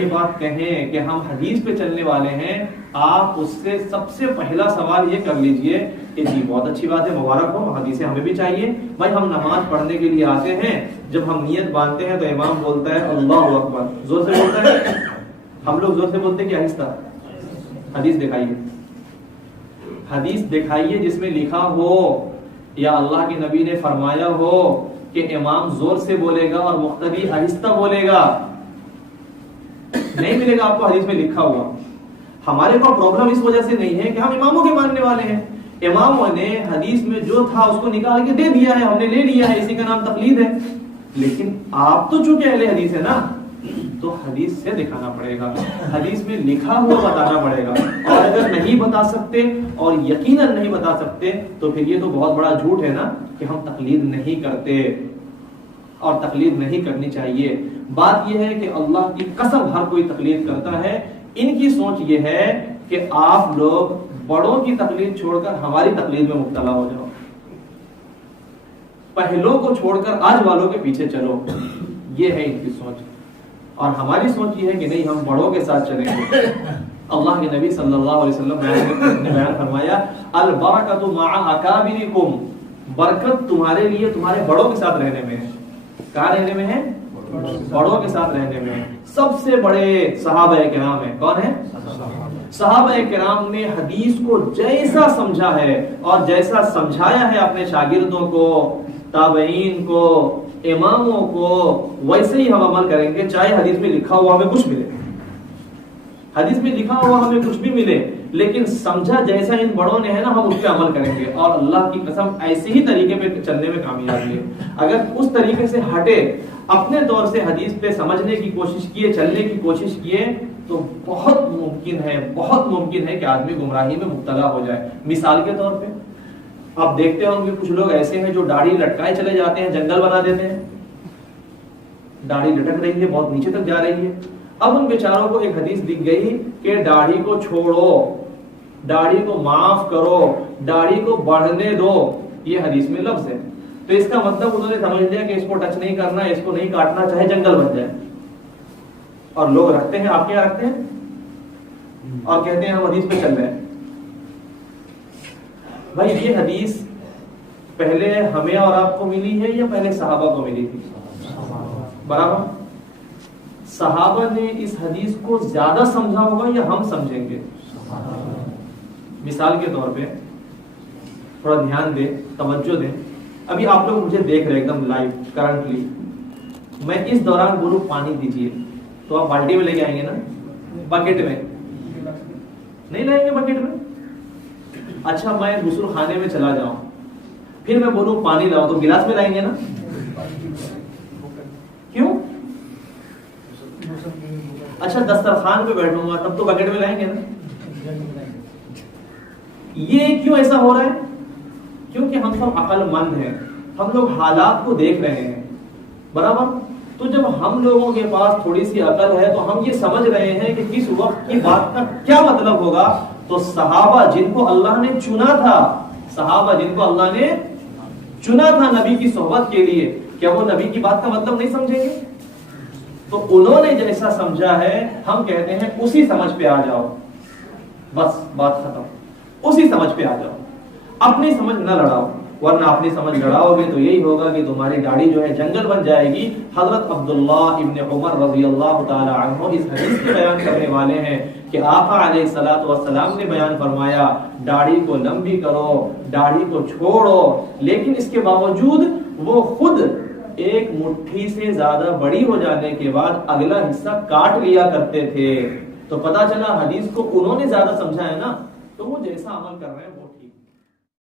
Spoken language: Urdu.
یہ بات کہیں کہ ہم حدیث پہ چلنے والے ہیں، آپ اس سے سب سے پہلا سوال یہ کر لیجئے کہ جی بہت اچھی بات ہے، مبارک ہو، حدیثیں ہمیں بھی چاہیے بھائی، ہم نماز پڑھنے کے لیے آتے ہیں، جب ہم نیت باندھتے ہیں تو امام بولتا ہے اللہ اکبر، زور سے بولتا ہے، ہم لوگ زور سے بولتے ہیں کہ آہستہ؟ حدیث دکھائیے، حدیث دکھائیے جس میں لکھا ہو یا اللہ کے نبی نے فرمایا ہو کہ امام زور سے بولے گا اور مقتدی آہستہ بولے گا۔ نہیں ملے گا آپ کو حدیث میں لکھا ہوا۔ ہمارے کو پرابلم اس وجہ سے نہیں ہے کہ ہم اماموں کے ماننے والے ہیں، اماموں نے حدیث میں جو تھا اس کو نکال کے دے دیا ہے، ہم نے لے لیا ہے، اسی کا نام تقلید ہے۔ لیکن آپ تو چونکہ اہل حدیث ہے نا، تو حدیث سے دکھانا پڑے گا، حدیث میں لکھا ہوا بتانا پڑے گا، اور اگر نہیں بتا سکتے اور یقیناً نہیں بتا سکتے تو پھر یہ تو بہت بڑا جھوٹ ہے نا کہ ہم تقلید نہیں کرتے، اور تقلید نہیں کرنی چاہیے۔ بات یہ ہے کہ اللہ کی قسم ہر کوئی تقلید کرتا ہے، ان کی سوچ یہ ہے کہ آپ لوگ بڑوں کی تقلید چھوڑ کر ہماری تقلید میں مبتلا ہو جاؤ، پہلوں کو چھوڑ کر آج والوں کے پیچھے چلو، یہ ہے ان کی سوچ۔ اور ہماری سوچ یہ ہے کہ نہیں، ہم بڑوں کے ساتھ چلیں گے۔ اللہ کے نبی صلی اللہ علیہ وسلم نے بیان فرمایا البرکۃ مع اکابرکم، برکت تمہارے لیے تمہارے بڑوں کے ساتھ رہنے میں ہے۔ کہاں رہنے میں ہے؟ بڑوں کے ساتھ رہنے میں ہے۔ سب سے بڑے صحابہ کرام ہیں، کون ہیں؟ صحابہ کرام نے حدیث کو جیسا سمجھا ہے اور جیسا سمجھایا ہے اپنے شاگردوں کو، تابعین کو، اماموں کو، ویسے ہی ہم عمل کریں گے، چاہے حدیث میں لکھا ہوا ہمیں کچھ ملے، حدیث میں لکھا ہوا ہمیں کچھ بھی ملے، لیکن سمجھا جیسا ان بڑوں نے ہے نا، ہم اس پہ عمل کریں گے، اور اللہ کی قسم ایسے ہی طریقے پہ چلنے میں کامیابی ہے۔ اگر اس طریقے سے ہٹے، اپنے طور سے حدیث پہ سمجھنے کی کوشش کیے، چلنے کی کوشش کیے، تو بہت ممکن ہے کہ آدمی گمراہی میں مبتلا ہو جائے۔ مثال کے طور پہ آپ دیکھتے ہوں گے کچھ لوگ ایسے ہیں جو داڑھی لٹکائے چلے جاتے ہیں، جنگل بنا دیتے ہیں، داڑھی لٹک رہی ہے، بہت نیچے تک جا رہی ہے۔ اب ان بیچاروں کو ایک حدیث دکھ گئی کہ داڑھی کو چھوڑو، داڑھی کو معاف کرو، داڑھی کو بڑھنے دو، یہ حدیث میں لفظ ہے، تو اس کا مطلب انہوں نے سمجھ لیا کہ اس کو ٹچ نہیں کرنا، اس کو نہیں کاٹنا، چاہے جنگل بن جائے۔ اور لوگ رکھتے ہیں، آپ کیا رکھتے ہیں، اور کہتے ہیں ہم حدیث پہ چل رہے ہیں۔ بھائی یہ حدیث پہلے ہمیں اور آپ کو ملی ہے یا پہلے صحابہ کو ملی تھی؟ برابر، صحابہ نے اس حدیث کو زیادہ سمجھا ہوگا یا ہم سمجھیں گے؟ مثال کے طور پہ تھوڑا دھیان دیں، توجہ دیں، ابھی آپ لوگ مجھے دیکھ رہے ایک دم لائیو کرنٹلی، میں اس دوران بولوں پانی دیجیے تو آپ بالٹی میں لے کے آئیں گے نا، بکیٹ میں نہیں لائیں گے، بکیٹ میں؟ اچھا میں غسل خانے میں چلا جاؤں، پھر میں بولوں پانی لاؤ، تو گلاس میں لائیں گے نا؟ کیوں؟ اچھا دسترخوان پہ بیٹھوں گا تب تو بکیٹ میں لائیں گے نا؟ یہ کیوں ایسا ہو رہا ہے؟ کیونکہ ہم سب عقل مند ہیں، ہم لوگ حالات کو دیکھ رہے ہیں، برابر؟ تو جب ہم لوگوں کے پاس تھوڑی سی عقل ہے تو ہم یہ سمجھ رہے ہیں کہ کس وقت کی بات کا کیا مطلب ہوگا۔ تو صحابہ جن کو اللہ نے چنا تھا، صحابہ جن کو اللہ نے چنا تھا نبی کی صحبت کے لیے، کیا وہ نبی کی بات کا مطلب نہیں سمجھیں گے؟ تو انہوں نے جیسا سمجھا ہے، ہم کہتے ہیں اسی سمجھ پہ آ جاؤ، بس بات ختم، اسی سمجھ پہ آ جاؤ، اپنی سمجھ نہ لڑاؤ، ورنہ اپنی سمجھ لڑاؤ گے تو یہی ہوگا کہ تمہاری داڑھی جو ہے جنگل بن جائے گی۔ حضرت عبداللہ ابن عمر رضی اللہ تعالی عنہ اس حدیث کے بیان کرنے والے ہیں کہ آقا علیہ الصلوۃ والسلام نے بیان فرمایا داڑھی کو لمبی کرو، داڑھی کو چھوڑو، لیکن اس کے باوجود وہ خود ایک مٹھی سے زیادہ بڑی ہو جانے کے بعد اگلا حصہ کاٹ لیا کرتے تھے۔ تو پتا چلا حدیث کو انہوں نے زیادہ سمجھا ہے نا، تو وہ جیسا عمل کر رہے ہیں وہ